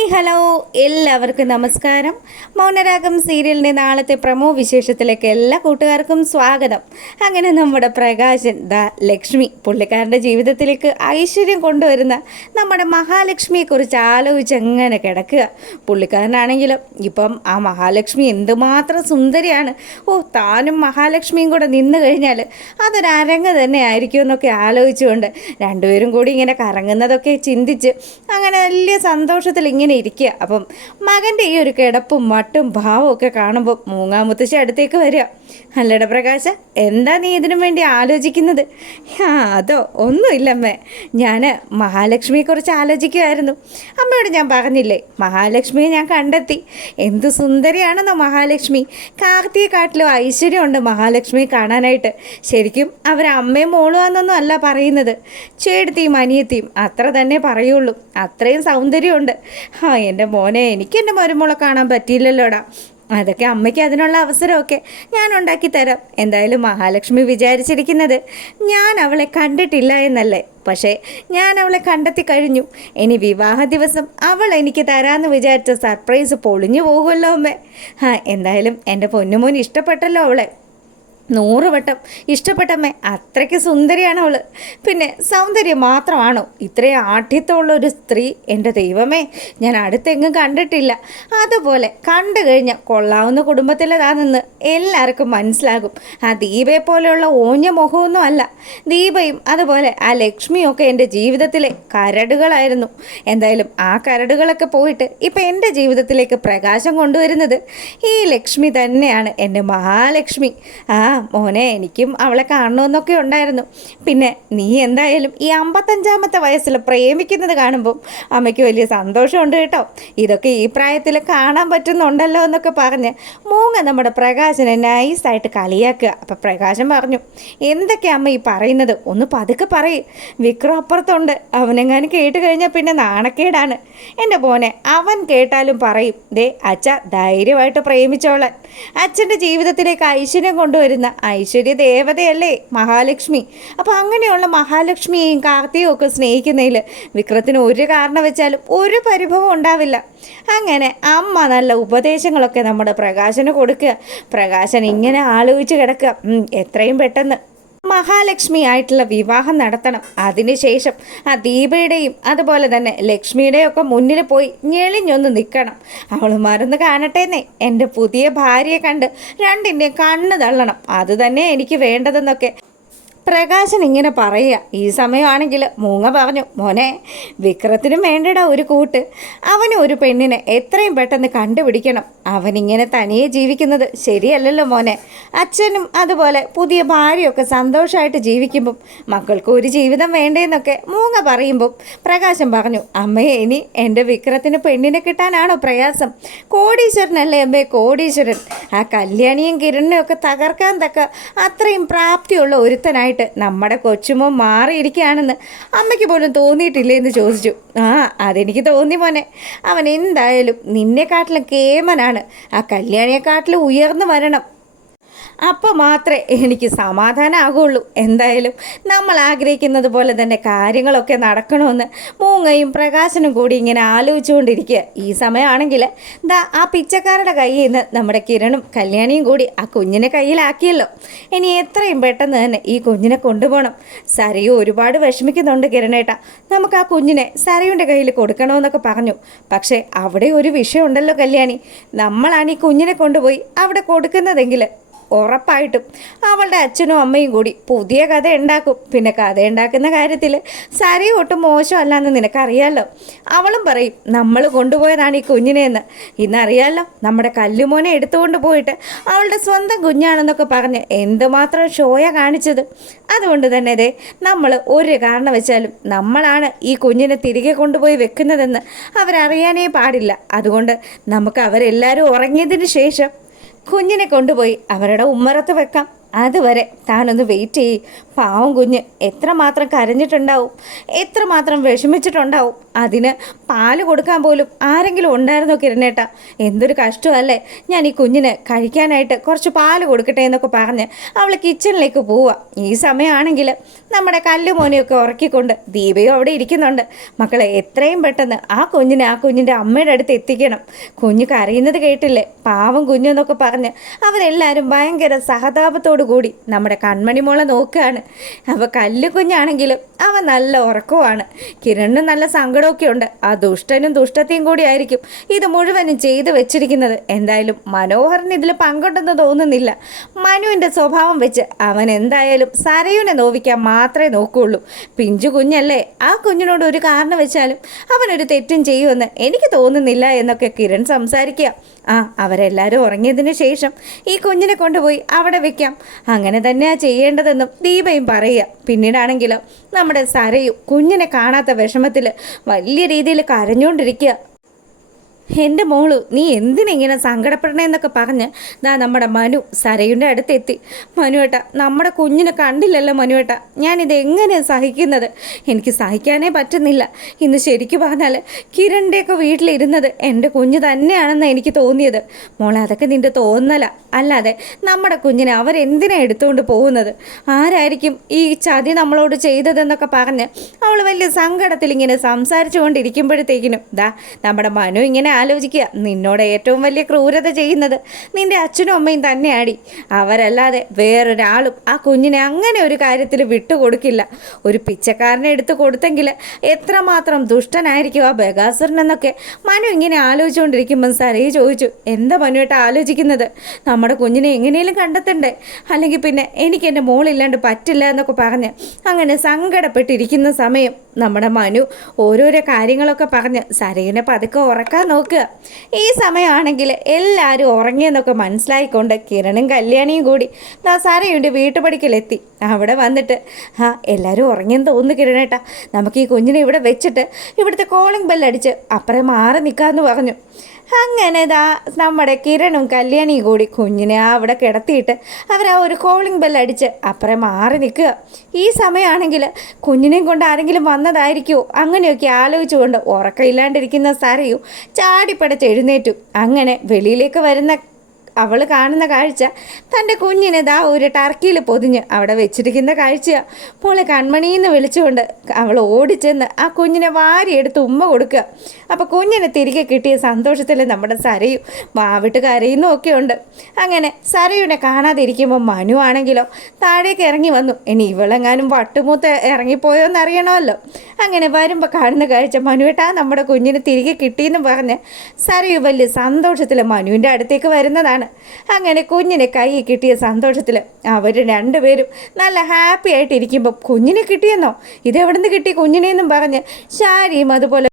Hi hello എല്ലാവർക്കും നമസ്കാരം. മൗനരാഗം സീരിയലിൻ്റെ നാളത്തെ പ്രമോ വിശേഷത്തിലേക്ക് എല്ലാ കൂട്ടുകാർക്കും സ്വാഗതം. അങ്ങനെ നമ്മുടെ പ്രകാശൻ ലക്ഷ്മി പുള്ളിക്കാരൻ്റെ ജീവിതത്തിലേക്ക് ഐശ്വര്യം കൊണ്ടുവരുന്ന നമ്മുടെ മഹാലക്ഷ്മിയെക്കുറിച്ച് ആലോചിച്ച് എങ്ങനെ കിടക്കുക. പുള്ളിക്കാരനാണെങ്കിലും ഇപ്പം ആ മഹാലക്ഷ്മി എന്തുമാത്രം സുന്ദരിയാണ്. താനും മഹാലക്ഷ്മിയും കൂടെ നിന്ന് കഴിഞ്ഞാൽ അതൊരരങ്ങ് തന്നെ ആയിരിക്കും എന്നൊക്കെ ആലോചിച്ചുകൊണ്ട് രണ്ടുപേരും കൂടി ഇങ്ങനെ കറങ്ങുന്നതൊക്കെ ചിന്തിച്ച് അങ്ങനെ വലിയ സന്തോഷത്തിൽ ഇങ്ങനെ ഇരിക്കുക. അപ്പം മകൻ്റെ ഈ ഒരു കിടപ്പും മട്ടും ഭാവവും ഒക്കെ കാണുമ്പോൾ മൂങ്ങാമുത്തശ്ശി അടുത്തേക്ക് വരിക. അല്ലട പ്രകാശ, എന്താ നീ ഇതിനു വേണ്ടി ആലോചിക്കുന്നത്? അതോ ഒന്നുമില്ലമ്മേ, ഞാൻ മഹാലക്ഷ്മിയെക്കുറിച്ച് ആലോചിക്കുമായിരുന്നു. അമ്മയോട് ഞാൻ പറഞ്ഞില്ലേ, മഹാലക്ഷ്മിയെ ഞാൻ കണ്ടെത്തി. എന്ത് സുന്ദരിയാണെന്നോ മഹാലക്ഷ്മി. കാർത്തിയെക്കാട്ടിലും ഐശ്വര്യമുണ്ട് മഹാലക്ഷ്മിയെ കാണാനായിട്ട്. ശരിക്കും അവർ അമ്മയും മോളുവാന്നൊന്നും അല്ല പറയുന്നത്, ചേട്ടത്തിയും അനിയത്തിയും അത്ര തന്നെ പറയുള്ളൂ. അത്രയും സൗന്ദര്യമുണ്ട്. എൻ്റെ മോനെ, എനിക്ക് എൻ്റെ മരുമോളെ കാണാൻ പറ്റിയില്ലല്ലോടാ. അതൊക്കെ അമ്മയ്ക്ക് അതിനുള്ള അവസരമൊക്കെ ഞാൻ ഉണ്ടാക്കി തരാം. എന്തായാലും മഹാലക്ഷ്മി വിചാരിച്ചിരിക്കുന്നത് ഞാൻ അവളെ കണ്ടിട്ടില്ല എന്നല്ലേ. പക്ഷേ ഞാൻ അവളെ കണ്ടെത്തി കഴിഞ്ഞു. ഇനി വിവാഹ ദിവസം അവൾ എനിക്ക് തരാമെന്ന് വിചാരിച്ച സർപ്രൈസ് പൊളിഞ്ഞു പോകുമല്ലോ അമ്മേ. എന്തായാലും എൻ്റെ പൊന്നുമോൻ ഇഷ്ടപ്പെട്ടല്ലോ അവളെ. 100 വട്ടം ഇഷ്ടപ്പെട്ടമ്മേ. അത്രയ്ക്ക് സുന്ദരിയാണ് അവൾ. പിന്നെ സൗന്ദര്യം മാത്രമാണോ? ഇത്രയും ആഠ്യത്വമുള്ള ഒരു സ്ത്രീ എൻ്റെ ദൈവമേ ഞാൻ അടുത്തെങ്ങും കണ്ടിട്ടില്ല. അതുപോലെ കണ്ടു കഴിഞ്ഞാൽ കൊള്ളാവുന്ന കുടുംബത്തിലേതാണെന്ന് എല്ലാവർക്കും മനസ്സിലാകും. ആ ദീപയെ പോലെയുള്ള ഓഞ്ഞ മുഖമൊന്നും അല്ല. ദീപയും അതുപോലെ ആ ലക്ഷ്മിയും ഒക്കെ എൻ്റെ ജീവിതത്തിലെ കരടുകളായിരുന്നു. എന്തായാലും ആ കരടുകളൊക്കെ പോയിട്ട് ഇപ്പം എൻ്റെ ജീവിതത്തിലേക്ക് പ്രകാശം കൊണ്ടുവരുന്നത് ഈ ലക്ഷ്മി തന്നെയാണ്, എൻ്റെ മഹാലക്ഷ്മി. മോനെ, എനിക്കും അവളെ കാണണമെന്നൊക്കെ ഉണ്ടായിരുന്നു. പിന്നെ നീ എന്തായാലും ഈ 55ാമത്തെ വയസ്സിൽ പ്രേമിക്കുന്നത് കാണുമ്പം അമ്മയ്ക്ക് വലിയ സന്തോഷമുണ്ട് കേട്ടോ. ഇതൊക്കെ ഈ പ്രായത്തിൽ കാണാൻ പറ്റുന്നുണ്ടല്ലോ എന്നൊക്കെ പറഞ്ഞ് മൂങ്ങ നമ്മുടെ പ്രകാശനെ നൈസായിട്ട് കളിയാക്കുക. അപ്പം പ്രകാശൻ പറഞ്ഞു, എന്തൊക്കെയാ അമ്മ ഈ പറയുന്നത്? ഒന്ന് പതുക്കെ പറയും. വിക്രം അപ്പുറത്തുണ്ട്. അവനെങ്ങാനും കേട്ട് കഴിഞ്ഞാൽ പിന്നെ നാണക്കേടാണ്. എൻ്റെ മോനെ, അവൻ കേട്ടാലും പറയും, ദേ അച്ഛ ധൈര്യമായിട്ട് പ്രേമിച്ചോളാൻ. അച്ഛൻ്റെ ജീവിതത്തിലേക്ക് ഐശ്വര്യം കൊണ്ടുവരുന്ന ഐശ്വര്യ ദേവതയല്ലേ മഹാലക്ഷ്മി. അപ്പോൾ അങ്ങനെയുള്ള മഹാലക്ഷ്മിയെയും കാർത്തിയും ഒക്കെ സ്നേഹിക്കുന്നതിൽ വിക്രത്തിന് ഒരു കാരണം വെച്ചാലും ഒരു പരിഭവം ഉണ്ടാവില്ല. അങ്ങനെ അമ്മ നല്ല ഉപദേശങ്ങളൊക്കെ നമ്മുടെ പ്രകാശന് കൊടുക്കുക. പ്രകാശൻ ഇങ്ങനെ ആലോചിച്ച് കിടക്കുക, എത്രയും പെട്ടെന്ന് മഹാലക്ഷ്മി ആയിട്ടുള്ള വിവാഹം നടത്തണം. അതിനുശേഷം ആ ദീപയുടെയും അതുപോലെ തന്നെ ലക്ഷ്മിയുടെയും ഒക്കെ മുന്നിൽ പോയി ഞെളിഞ്ഞൊന്ന് നിൽക്കണം. അവൾ മറന്ന് കാണട്ടേന്നേ. എൻ്റെ പുതിയ ഭാര്യയെ കണ്ട് രണ്ടിൻ്റെയും കണ്ണ് തള്ളണം. അതുതന്നെ എനിക്ക് വേണ്ടതെന്നൊക്കെ പ്രകാശൻ ഇങ്ങനെ പറയുക. ഈ സമയമാണെങ്കിൽ മൂങ്ങ പറഞ്ഞു, മോനെ, വിക്രത്തിനും വേണ്ടടാ ഒരു കൂട്ട്. അവന് ഒരു പെണ്ണിനെ എത്രയും പെട്ടെന്ന് കണ്ടുപിടിക്കണം. അവനിങ്ങനെ തനിയെ ജീവിക്കുന്നത് ശരിയല്ലല്ലോ മോനെ. അച്ഛനും അതുപോലെ പുതിയ ഭാര്യയൊക്കെ സന്തോഷമായിട്ട് ജീവിക്കുമ്പം മക്കൾക്ക് ഒരു ജീവിതം വേണ്ടേന്നൊക്കെ മൂങ്ങ പറയുമ്പം പ്രകാശൻ പറഞ്ഞു, അമ്മയെ, ഇനി എൻ്റെ വിക്രത്തിന് പെണ്ണിനെ കിട്ടാനാണോ പ്രയാസം? കോടീശ്വരനല്ലേ അമ്മേ, കോടീശ്വരൻ. ആ കല്യാണിയും കിരണിനെയും ഒക്കെ തകർക്കാൻ തക്ക അത്രയും പ്രാപ്തിയുള്ള ഒരുത്തനായിട്ട് നമ്മുടെ കൊച്ചുമോ മാറിയിരിക്കുകയാണെന്ന് അമ്മയ്ക്ക് പോലും തോന്നിയിട്ടില്ലേ എന്ന് ചോദിച്ചു. അതെനിക്ക് തോന്നി മോനെ. അവൻ എന്തായാലും നിന്നെക്കാട്ടിലും കേമനാണ്. ആ കല്യാണിയെക്കാട്ടിലും ഉയർന്നു വരണം. അപ്പോൾ മാത്രമേ എനിക്ക് സമാധാനമാകുള്ളൂ. എന്തായാലും നമ്മൾ ആഗ്രഹിക്കുന്നത് പോലെ തന്നെ കാര്യങ്ങളൊക്കെ നടക്കണമെന്ന് മൂങ്ങയും പ്രകാശനും കൂടി ഇങ്ങനെ ആലോചിച്ചുകൊണ്ടിരിക്കുക. ഈ സമയമാണെങ്കിൽ ആ പിച്ചക്കാരുടെ കയ്യിൽ നിന്ന് നമ്മുടെ കിരണും കല്യാണിയും കൂടി ആ കുഞ്ഞിനെ കയ്യിലാക്കിയല്ലോ. ഇനി എത്രയും പെട്ടെന്ന് തന്നെ ഈ കുഞ്ഞിനെ കൊണ്ടുപോകണം. സരയു ഒരുപാട് വിഷമിക്കുന്നുണ്ട്. കിരണേട്ട, നമുക്ക് ആ കുഞ്ഞിനെ സരയുടെ കയ്യിൽ കൊടുക്കണമെന്നൊക്കെ പറഞ്ഞു. പക്ഷേ അവിടെ ഒരു വിഷയമുണ്ടല്ലോ കല്യാണി. നമ്മളാണ് ഈ കുഞ്ഞിനെ കൊണ്ടുപോയി അവിടെ കൊടുക്കുന്നതെങ്കിൽ ഉറപ്പായിട്ടും അവളുടെ അച്ഛനും അമ്മയും കൂടി പുതിയ കഥ ഉണ്ടാക്കും. പിന്നെ കഥ ഉണ്ടാക്കുന്ന കാര്യത്തിൽ സരയും ഒട്ടും മോശമല്ലാന്ന് നിനക്കറിയാമല്ലോ. അവളും പറയും, നമ്മൾ കൊണ്ടുപോയതാണ് ഈ കുഞ്ഞിനെയെന്ന്. ഇന്നറിയാമല്ലോ, നമ്മുടെ കല്ലുമോനെ എടുത്തുകൊണ്ട് പോയിട്ട് അവളുടെ സ്വന്തം കുഞ്ഞാണെന്നൊക്കെ പറഞ്ഞ് എന്തുമാത്രം ഷോയ കാണിച്ചത്. അതുകൊണ്ട് തന്നെ ദേ നമ്മൾ ഒരു കാരണവശാലും നമ്മളാണ് ഈ കുഞ്ഞിനെ തിരികെ കൊണ്ടുപോയി വെക്കുന്നതെന്ന് അവരറിയാനേ പാടില്ല. അതുകൊണ്ട് നമുക്ക് അവരെല്ലാവരും ഉറങ്ങിയതിന് ശേഷം കുഞ്ഞിനെ കൊണ്ടുപോയി അവരുടെ ഉമ്മറത്ത് വെക്കാം. അതുവരെ താനൊന്ന് വെയിറ്റ് ചെയ്യും. പാവം കുഞ്ഞ് എത്രമാത്രം കരഞ്ഞിട്ടുണ്ടാവും, എത്രമാത്രം വിഷമിച്ചിട്ടുണ്ടാവും. അതിന് പാല് കൊടുക്കാൻ പോലും ആരെങ്കിലും ഉണ്ടായിരുന്നോ കിരണേട്ടാ? എന്തൊരു കഷ്ടമല്ലേ. ഞാൻ ഈ കുഞ്ഞിന് കഴിക്കാനായിട്ട് കുറച്ച് പാല് കൊടുക്കട്ടെ എന്നൊക്കെ പറഞ്ഞ് അവൾ കിച്ചണിലേക്ക് പോവുക. ഈ സമയമാണെങ്കിൽ നമ്മുടെ കല്ലുമോനെയൊക്കെ ഉറക്കിക്കൊണ്ട് ദീപയും അവിടെ ഇരിക്കുന്നുണ്ട്. മക്കളെ, എത്രയും പെട്ടെന്ന് ആ കുഞ്ഞിൻ്റെ അമ്മയുടെ അടുത്ത് എത്തിക്കണം. കുഞ്ഞ് കരയുന്നത് കേട്ടില്ലേ, പാവം കുഞ്ഞെന്നൊക്കെ പറഞ്ഞ് അവരെല്ലാവരും ഭയങ്കര സഹതാപത്തോടു കൂടി നമ്മുടെ കൺമണി മോളെ നോക്കുകയാണ്. അപ്പോൾ കല്ലു കുഞ്ഞാണെങ്കിലും അവൻ നല്ല ഉറക്കമാണ്. കിരണിന് നല്ല സങ്കടമൊക്കെ ഉണ്ട്. ആ ദുഷ്ടനും ദുഷ്ടത്തെയും കൂടി ആയിരിക്കും ഇത് മുഴുവനും ചെയ്തു വെച്ചിരിക്കുന്നത്. എന്തായാലും മനോഹറിന് ഇതിൽ പങ്കുണ്ടെന്ന് തോന്നുന്നില്ല. മനുവിൻ്റെ സ്വഭാവം വെച്ച് അവൻ എന്തായാലും സരയുനെ നോവിക്കാൻ മാത്രമേ നോക്കുകയുള്ളൂ. പിഞ്ചു കുഞ്ഞല്ലേ, ആ കുഞ്ഞിനോട് ഒരു കാരണം വെച്ചാലും അവനൊരു തെറ്റും ചെയ്യുമെന്ന് എനിക്ക് തോന്നുന്നില്ല എന്നൊക്കെ കിരൺ സംസാരിക്കുക. അവരെല്ലാവരും ഉറങ്ങിയതിന് ശേഷം ഈ കുഞ്ഞിനെ കൊണ്ടുപോയി അവിടെ വെക്കാം, അങ്ങനെ തന്നെയാണ് ചെയ്യേണ്ടതെന്നും ദീപയും പറയുക. പിന്നീടാണെങ്കിലോ നമ്മുടെ സരയും കുഞ്ഞിനെ കാണാത്ത വിഷമത്തിൽ വലിയ രീതിയിൽ കരഞ്ഞുകൊണ്ടിരിക്കുക. എൻ്റെ മോള്, നീ എന്തിനിങ്ങനെ സങ്കടപ്പെടണേന്നൊക്കെ പറഞ്ഞ് നമ്മുടെ മനു സരയുടെ അടുത്തെത്തി. മനുവേട്ട, നമ്മുടെ കുഞ്ഞിനെ കണ്ടില്ലല്ലോ മനുവേട്ട, ഞാനിത് എങ്ങനെയാണ് സഹിക്കുന്നത്? എനിക്ക് സഹിക്കാനേ പറ്റുന്നില്ല. ഇന്ന് ശരിക്കും പറഞ്ഞാൽ കിരണിൻ്റെയൊക്കെ വീട്ടിലിരുന്നത് എൻ്റെ കുഞ്ഞ് തന്നെയാണെന്ന് എനിക്ക് തോന്നിയത്. മോളെ, അതൊക്കെ നിൻ്റെ തോന്നല, അല്ലാതെ നമ്മുടെ കുഞ്ഞിനെ അവരെന്തിനാണ് എടുത്തുകൊണ്ട് പോകുന്നത്? ആരായിരിക്കും ഈ ചതി നമ്മളോട് ചെയ്തതെന്നൊക്കെ പറഞ്ഞ് അവൾ വലിയ സങ്കടത്തിൽ ഇങ്ങനെ സംസാരിച്ചു കൊണ്ടിരിക്കുമ്പോഴത്തേക്കിനും നമ്മുടെ മനു ഇങ്ങനെ ആലോചിക്കുക, നിന്നോട് ഏറ്റവും വലിയ ക്രൂരത ചെയ്യുന്നത് നിന്റെ അച്ഛനും അമ്മയും തന്നെയാടി. അവരല്ലാതെ വേറൊരാളും ആ കുഞ്ഞിനെ അങ്ങനെ ഒരു കാര്യത്തിൽ വിട്ടുകൊടുക്കില്ല. ഒരു പിച്ചക്കാരനെ എടുത്ത് കൊടുത്തെങ്കിൽ എത്രമാത്രം ദുഷ്ടനായിരിക്കും ആ ബഗാസുരനെന്നൊക്കെ മനു ഇങ്ങനെ ആലോചിച്ചുകൊണ്ടിരിക്കുമ്പോൾ സരയു ചോദിച്ചു, എന്താ മനുവേട്ട ആലോചിക്കുന്നത്? നമ്മുടെ കുഞ്ഞിനെ എങ്ങനെയും കണ്ടെത്തണ്ടേ, അല്ലെങ്കിൽ പിന്നെ എനിക്ക് എൻ്റെ മോളില്ലാണ്ട് പറ്റില്ല എന്നൊക്കെ പറഞ്ഞ് അങ്ങനെ സങ്കടപ്പെട്ടിരിക്കുന്ന സമയം നമ്മുടെ മനു ഓരോരോ കാര്യങ്ങളൊക്കെ പറഞ്ഞ് സരയുനെ പതുക്കെ ഉറക്കാൻ നോക്കുക. ഈ സമയമാണെങ്കിൽ എല്ലാവരും ഉറങ്ങിയെന്നൊക്കെ മനസ്സിലായിക്കൊണ്ട് കിരണും കല്യാണിയും കൂടി സരയുടെ വീട്ടുപടിക്കലെത്തി. അവിടെ വന്നിട്ട് എല്ലാവരും ഉറങ്ങിയെന്ന് തോന്നുന്നു കിരണേട്ടാ, നമുക്ക് ഈ കുഞ്ഞിനെ ഇവിടെ വെച്ചിട്ട് ഇവിടുത്തെ കോളിംഗ് ബെല്ലടിച്ച് അപ്പുറം മാറി നിൽക്കാമെന്ന് പറഞ്ഞു. അങ്ങനെ നമ്മുടെ കിരണും കല്യാണിയും കൂടി കുഞ്ഞിനെ അവിടെ കിടത്തിയിട്ട് ഒരു കോളിംഗ് ബെല്ലടിച്ച് അപ്പുറം മാറി നിൽക്കുക. ഈ സമയമാണെങ്കിൽ കുഞ്ഞിനെയും കൊണ്ട് ആരെങ്കിലും വന്നതായിരിക്കുമോ അങ്ങനെയൊക്കെ ആലോചിച്ചുകൊണ്ട് ഉറക്കമില്ലാണ്ടിരിക്കുന്ന സരയു ചാടിപ്പടച്ച് എഴുന്നേറ്റു. അങ്ങനെ വെളിയിലേക്ക് വരുന്ന അവൾ കാണുന്ന കാഴ്ച തൻ്റെ കുഞ്ഞിനെ ഒരു ടർക്കിയിൽ പൊതിഞ്ഞ് അവിടെ വെച്ചിരിക്കുന്ന കാഴ്ചയാണ്. മോളെ കൺമണിന്ന് വിളിച്ചുകൊണ്ട് അവൾ ഓടിച്ചെന്ന് ആ കുഞ്ഞിനെ വാരിയെടുത്ത് ഉമ്മ കൊടുക്കുക. അപ്പോൾ കുഞ്ഞിനെ തിരികെ കിട്ടിയ സന്തോഷത്തിൽ നമ്മുടെ സരയു വാവിട്ട് കരയുന്നൊക്കെ ഉണ്ട്. അങ്ങനെ സരയുനെ കാണാതിരിക്കുമ്പോൾ മനു ആണെങ്കിലോ താഴേക്ക് ഇറങ്ങി വന്നു. ഇനി ഇവളെങ്ങാനും വട്ടുമൂത്ത് ഇറങ്ങിപ്പോയോ എന്നറിയണമല്ലോ. അങ്ങനെ വരുമ്പോൾ കാണുന്ന കാഴ്ച, മനുവേട്ടാ നമ്മുടെ കുഞ്ഞിനെ തിരികെ കിട്ടിയെന്ന് പറഞ്ഞ് സരയു വലിയ സന്തോഷത്തിൽ മനുവിൻ്റെ അടുത്തേക്ക് വരുന്നതാണ്. അങ്ങനെ കുഞ്ഞിനെ കൈ കിട്ടിയ സന്തോഷത്തിൽ അവർ രണ്ടുപേരും നല്ല ഹാപ്പി ആയിട്ടിരിക്കുമ്പോൾ കുഞ്ഞിനെ കിട്ടിയെന്നോ, ഇതെവിടുന്ന് കിട്ടി കുഞ്ഞിനെന്നും പറഞ്ഞ് ശാരിയും അതുപോലെ